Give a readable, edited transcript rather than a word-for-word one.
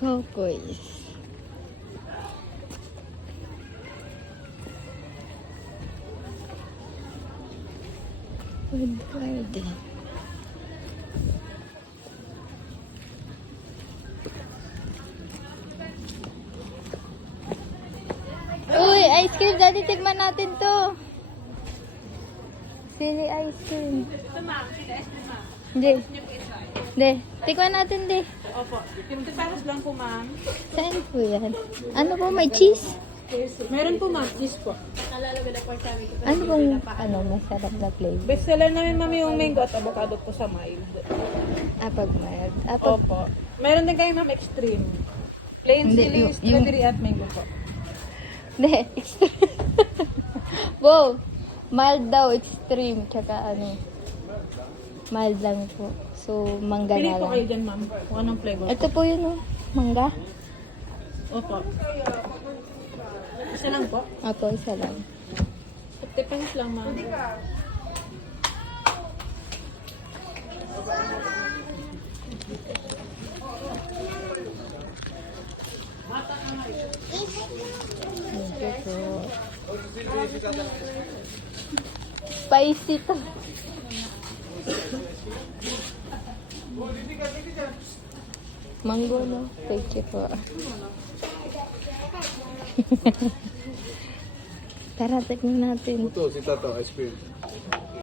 Cowboys. Wood garden. Uy, ice cream. Daddy, tikman natin to. Sili ice cream. Hindi. Hindi. Tikman natin, di. Opo. Yung paros lang po, ma'am. Saan po yan? Ano po, may cheese? Meron po, ma'am. Cheese po. Ano pong, masarap na flavor? Best seller namin, ma'am, yung mango at avocado po sa mild. Pag mild. Pag, Opo. Meron din kayo, ma'am, extreme. Plain Hindi, sili, yung- strawberry at mango po. hindi, extreme. Wow, mild daw, extreme. Tsaka mild lang po. So, mangga Pili na po kayo lang. dyan, ma'am. Kung anong flavor. Ito po yun, mangga. Opo. Isa lang po. Apo, isa lang. 50 pesos lang, ma'am. Ito po. Spicy to. Mango, no? Thank you po. Tara, tignan natin. Ito, si Tato, ice cream.